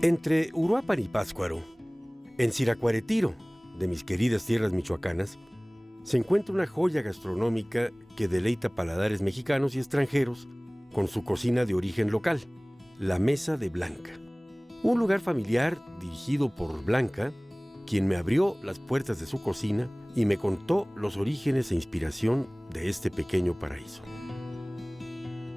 Entre Uruapan y Pátzcuaro, en Siracuaretiro, de mis queridas tierras michoacanas, se encuentra una joya gastronómica que deleita paladares mexicanos y extranjeros con su cocina de origen local, la Mesa de Blanca. Un lugar familiar dirigido por Blanca, quien me abrió las puertas de su cocina y me contó los orígenes e inspiración de este pequeño paraíso.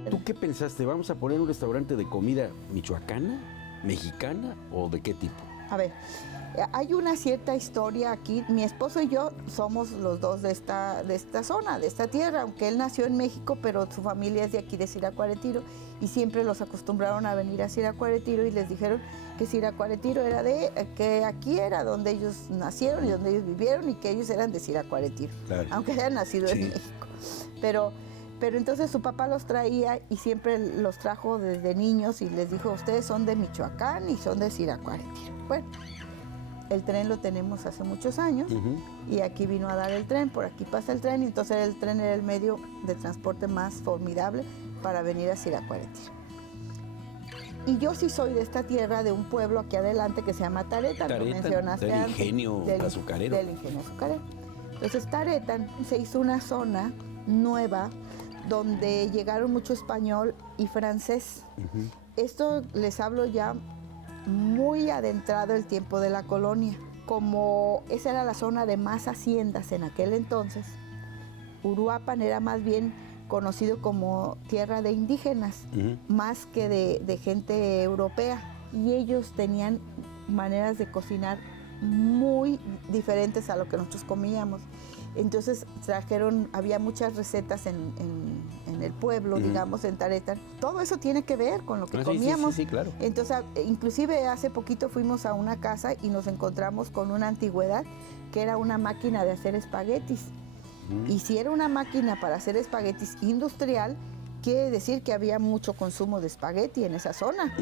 ¿Tú qué pensaste? ¿Vamos a poner un restaurante de comida michoacana, mexicana o de qué tipo? A ver, hay una cierta historia aquí. Mi esposo y yo somos los dos de esta zona, de esta tierra, aunque él nació en México, pero su familia es de aquí, de Siracuaretiro, y siempre los acostumbraron a venir a Siracuaretiro y les dijeron que Siracuaretiro era que aquí era donde ellos nacieron y donde ellos vivieron y que ellos eran de Siracuaretiro, claro, aunque hayan nacido en México. Pero entonces su papá los traía y siempre los trajo desde niños y les dijo, ustedes son de Michoacán y son de Siracuaretiro. Bueno, el tren lo tenemos hace muchos años y aquí vino a dar el tren, por aquí pasa el tren y entonces el tren era el medio de transporte más formidable para venir a Siracuaretiro. Y yo sí soy de esta tierra, de un pueblo aquí adelante que se llama Taretan, lo mencionaste del antes. Ingenio azucarero. Del ingenio azucarero. Entonces Taretan se hizo una zona nueva donde llegaron mucho español y francés. Esto les hablo ya muy adentrado el tiempo de la colonia. Como esa era la zona de más haciendas en aquel entonces, Uruapan era más bien conocido como tierra de indígenas, más que de gente europea. Y ellos tenían maneras de cocinar muy diferentes a lo que nosotros comíamos. Entonces había muchas recetas en el pueblo, digamos, en Taretan. Todo eso tiene que ver con lo que comíamos. Sí, claro. Entonces, inclusive hace poquito fuimos a una casa y nos encontramos con una antigüedad que era una máquina de hacer espaguetis. Y si era una máquina para hacer espaguetis industrial, quiere decir que había mucho consumo de espagueti en esa zona.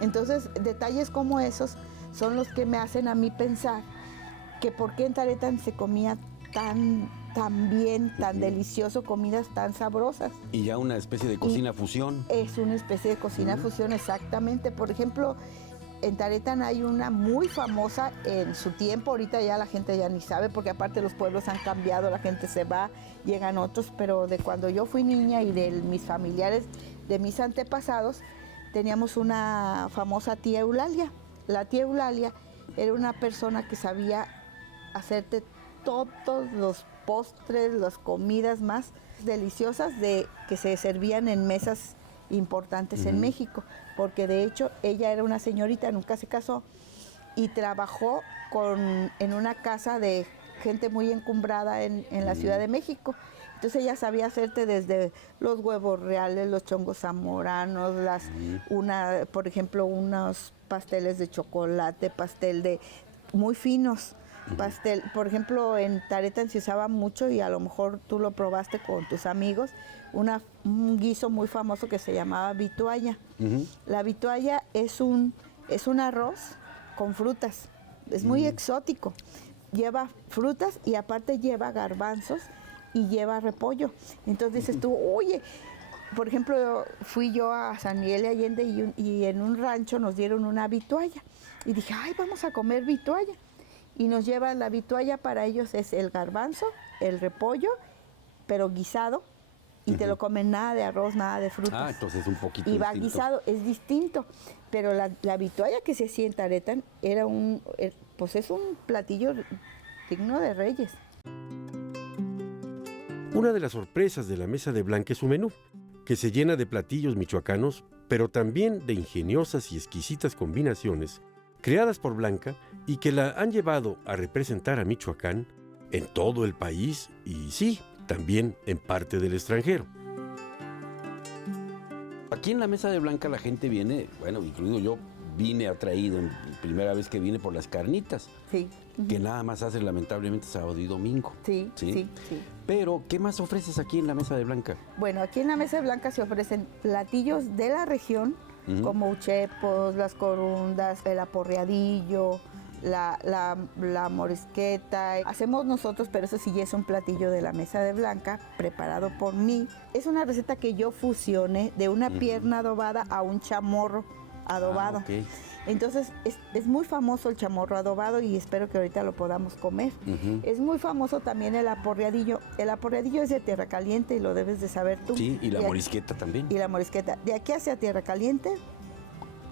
Entonces, detalles como esos son los que me hacen a mí pensar que por qué en Taretan se comía tan bien, tan delicioso, comidas tan sabrosas. Y ya una especie de cocina fusión. Es una especie de cocina fusión, exactamente. Por ejemplo, en Taretan hay una muy famosa en su tiempo, ahorita ya la gente ya ni sabe, porque aparte los pueblos han cambiado, la gente se va, llegan otros, pero de cuando yo fui niña y de mis familiares, de mis antepasados, teníamos una famosa tía Eulalia. La tía Eulalia era una persona que sabía hacerte todos los postres, las comidas más deliciosas que se servían en mesas importantes en México, porque de hecho ella era una señorita, nunca se casó y trabajó en una casa de gente muy encumbrada en la Ciudad de México. Entonces ella sabía hacerte desde los huevos reales, los chongos zamoranos, por ejemplo, unos pasteles de chocolate, muy finos. Pastel, por ejemplo, en Taretan se usaba mucho y a lo mejor tú lo probaste con tus amigos, un guiso muy famoso que se llamaba vitualla. La vitualla es un arroz con frutas, es muy exótico. Lleva frutas y aparte lleva garbanzos y lleva repollo. Entonces dices tú, oye, por ejemplo, fui yo a San Miguel de Allende y en un rancho nos dieron una vitualla. Y dije, ay, vamos a comer vitualla. Y nos llevan la vitualla, para ellos es el garbanzo, el repollo, pero guisado, y te lo comen nada de arroz, nada de frutas. Ah, entonces un poquito y va distinto. Guisado, es distinto, pero la vitualla que se hacía en Taretan pues es un platillo digno de reyes. Una de las sorpresas de la Mesa de Blanca es su menú, que se llena de platillos michoacanos, pero también de ingeniosas y exquisitas combinaciones creadas por Blanca y que la han llevado a representar a Michoacán en todo el país y sí, también en parte del extranjero. Aquí en la Mesa de Blanca la gente viene, bueno, incluido yo, vine atraído en primera vez que vine por las carnitas, Sí. que nada más hacen lamentablemente sábado y domingo. Sí. Pero, ¿qué más ofreces aquí en la Mesa de Blanca? Bueno, aquí en la Mesa de Blanca se ofrecen platillos de la región, como uchepos, las corundas, el aporreadillo, la morisqueta. Hacemos nosotros, pero eso sí es un platillo de la Mesa de Blanca, preparado por mí. Es una receta que yo fusioné de una pierna adobada a un chamorro. adobado. Ok. Entonces es muy famoso el chamorro adobado y espero que ahorita lo podamos comer. Es muy famoso también el aporreadillo. El aporreadillo es de tierra caliente y lo debes de saber tú. Sí, y la morisqueta también. Y la morisqueta. De aquí hacia tierra caliente,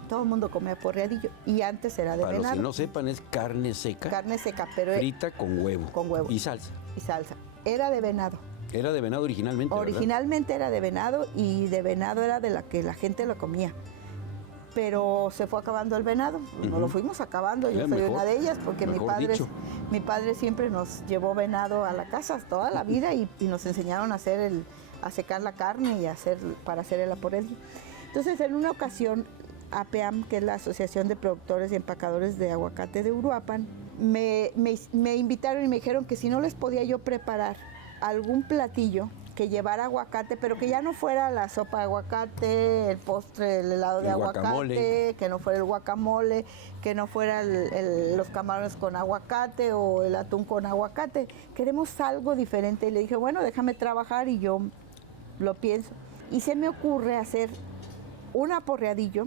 todo el mundo come aporreadillo y antes era de Para venado. los que no sepan, es carne seca, Carne seca, pero frita con huevo. Con huevo. Y salsa. y salsa. Era de venado. Era de venado originalmente, ¿verdad? Originalmente era de venado y de venado era de la que la gente lo comía. Pero se fue acabando el venado, nos lo fuimos acabando, yo soy una de ellas, porque mi padre siempre nos llevó venado a la casa toda la vida y nos enseñaron a secar la carne y para hacer el aporreadillo. Entonces, en una ocasión, APEAM, que es la Asociación de Productores y Empacadores de Aguacate de Uruapan, me invitaron y me dijeron que si no les podía yo preparar algún platillo que llevara aguacate, pero que ya no fuera la sopa de aguacate, el postre, el helado de aguacate, que no fuera el guacamole, que no fuera los camarones con aguacate o el atún con aguacate. Queremos algo diferente. Y le dije, bueno, déjame trabajar y yo lo pienso. Y se me ocurre hacer un aporreadillo,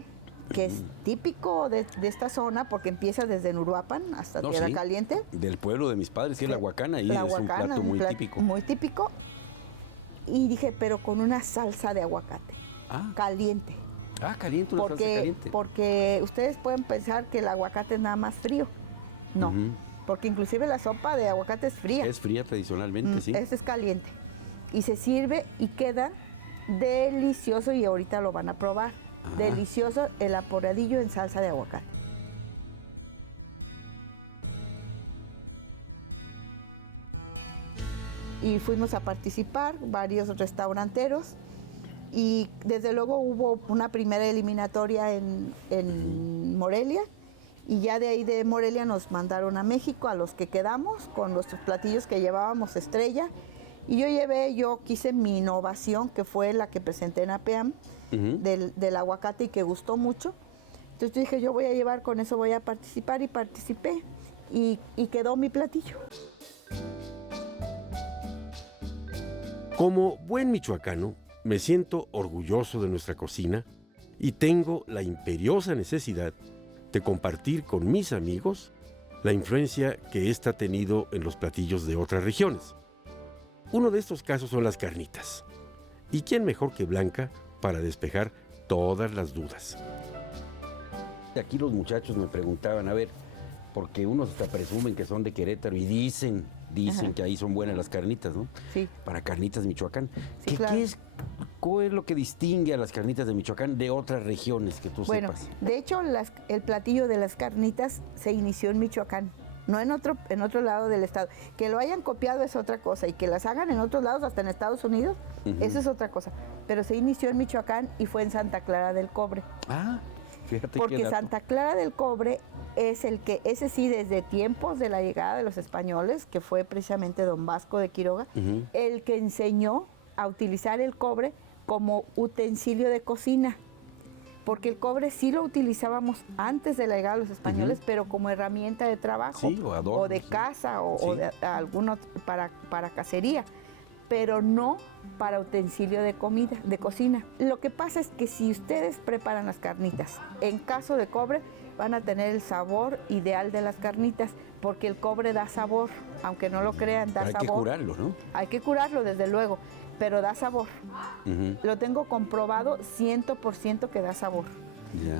que es típico de esta zona, porque empieza desde Uruapan hasta Tierra Caliente. Del pueblo de mis padres, que es la Huacana, y la es un plato muy típico. Muy típico. Y dije, pero con una salsa de aguacate, caliente. Caliente, una salsa caliente. Porque ustedes pueden pensar que el aguacate es nada más frío. No, porque inclusive la sopa de aguacate es fría. Es fría tradicionalmente, sí. Ese es caliente. Y se sirve y queda delicioso, y ahorita lo van a probar. Delicioso el aporreadillo en salsa de aguacate. Y fuimos a participar, varios restauranteros, y desde luego hubo una primera eliminatoria en Morelia, y ya de ahí de Morelia nos mandaron a México, a los que quedamos, con nuestros platillos que llevábamos estrella, y yo quise mi innovación, que fue la que presenté en APEAM, del aguacate, y que gustó mucho. Entonces dije, yo voy a llevar, con eso voy a participar, y participé, y quedó mi platillo. Como buen michoacano, me siento orgulloso de nuestra cocina y tengo la imperiosa necesidad de compartir con mis amigos la influencia que ésta ha tenido en los platillos de otras regiones. Uno de estos casos son las carnitas. ¿Y quién mejor que Blanca para despejar todas las dudas? Aquí los muchachos me preguntaban, a ver, porque unos hasta presumen que son de Querétaro y dicen que ahí son buenas las carnitas, ¿no? Sí. Para Carnitas Michoacán. Sí, claro. ¿Cuál es lo que distingue a las carnitas de Michoacán de otras regiones que tú sepas? Bueno, de hecho, el platillo de las carnitas se inició en Michoacán, no en otro lado del estado. Que lo hayan copiado es otra cosa, y que las hagan en otros lados, hasta en Estados Unidos, eso es otra cosa. Pero se inició en Michoacán y fue en Santa Clara del Cobre. Fíjate. Porque Santa Clara del Cobre es ese sí, desde tiempos de la llegada de los españoles, que fue precisamente don Vasco de Quiroga, el que enseñó a utilizar el cobre como utensilio de cocina. Porque el cobre sí lo utilizábamos antes de la llegada de los españoles, pero como herramienta de trabajo, o de casa, o de alguno para cacería, pero no para utensilio de comida, de cocina. Lo que pasa es que si ustedes preparan las carnitas en caso de cobre, van a tener el sabor ideal de las carnitas, porque el cobre da sabor, aunque no lo crean, da sabor. Hay que curarlo, ¿no? Hay que curarlo, desde luego, pero da sabor. Lo tengo comprobado 100% que da sabor.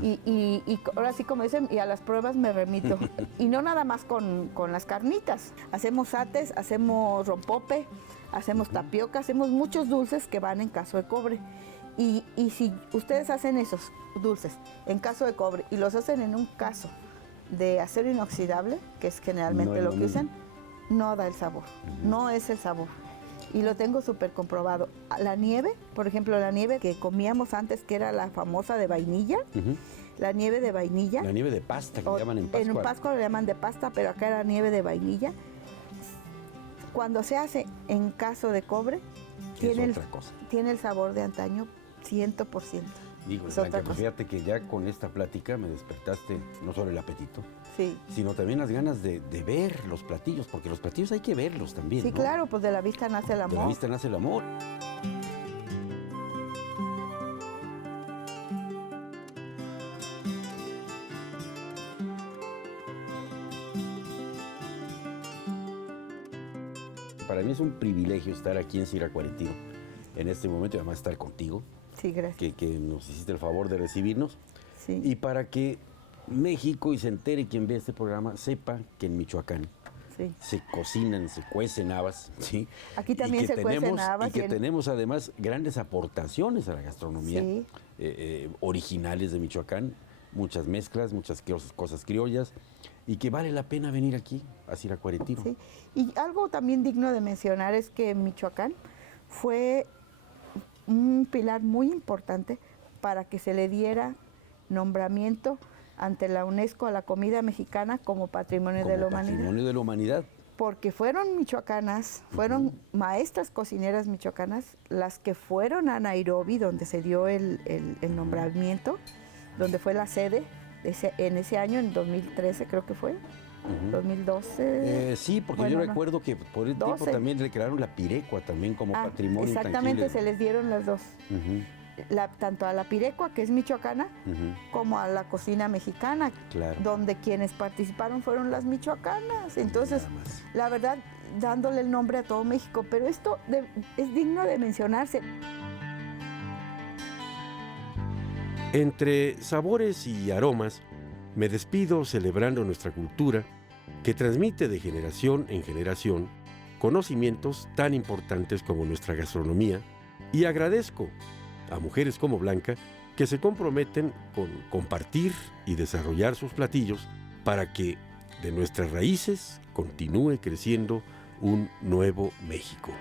Y ahora sí, como dicen, y a las pruebas me remito. Y no nada más con las carnitas. Hacemos ates, hacemos rompope, hacemos tapioca, hacemos muchos dulces que van en caso de cobre. Y si ustedes hacen esos dulces en caso de cobre y los hacen en un caso de acero inoxidable, que es generalmente lo que usan, no da el sabor, no es el sabor. Y lo tengo súper comprobado. La nieve, por ejemplo, la nieve que comíamos antes, que era la famosa de vainilla, la nieve de vainilla. La nieve de pasta, que le llaman en Pátzcuaro. En Pátzcuaro le llaman de pasta, pero acá era nieve de vainilla. Cuando se hace en caso de cobre, tiene el sabor de antaño 100%. Digo, Blanca, pues fíjate que ya con esta plática me despertaste no solo el apetito, sino también las ganas de ver los platillos, porque los platillos hay que verlos también. Sí, ¿no? Claro, pues de la vista nace el amor. De la vista nace el amor. Para mí es un privilegio estar aquí en Siracuaretiro en este momento y además estar contigo. Sí, gracias. Que nos hiciste el favor de recibirnos. Sí. Y para que México, y se entere quien ve este programa, sepa que en Michoacán se cocinan, se cuecen habas, ¿sí? Aquí también se cuecen habas. Y que tenemos además grandes aportaciones a la gastronomía originales de Michoacán, muchas mezclas, muchas cosas criollas, y que vale la pena venir aquí a Siracuaretiro. Sí. Y algo también digno de mencionar es que Michoacán fue un pilar muy importante para que se le diera nombramiento ante la UNESCO a la comida mexicana como Patrimonio de la Humanidad. Patrimonio de la Humanidad. Porque fueron michoacanas, fueron maestras cocineras michoacanas las que fueron a Nairobi, donde se dio el nombramiento, donde fue la sede en ese año, en 2013 creo que fue. 2012. Sí, porque yo recuerdo que por el tiempo también le crearon la pirecua también como patrimonio exactamente, intangible. se les dieron las dos. Tanto a la pirecua, que es michoacana, como a la cocina mexicana, donde quienes participaron fueron las michoacanas. Entonces, la verdad, dándole el nombre a todo México. Pero esto es digno de mencionarse. Entre sabores y aromas, me despido celebrando nuestra cultura, que transmite de generación en generación conocimientos tan importantes como nuestra gastronomía, y agradezco a mujeres como Blanca que se comprometen con compartir y desarrollar sus platillos para que de nuestras raíces continúe creciendo un nuevo México.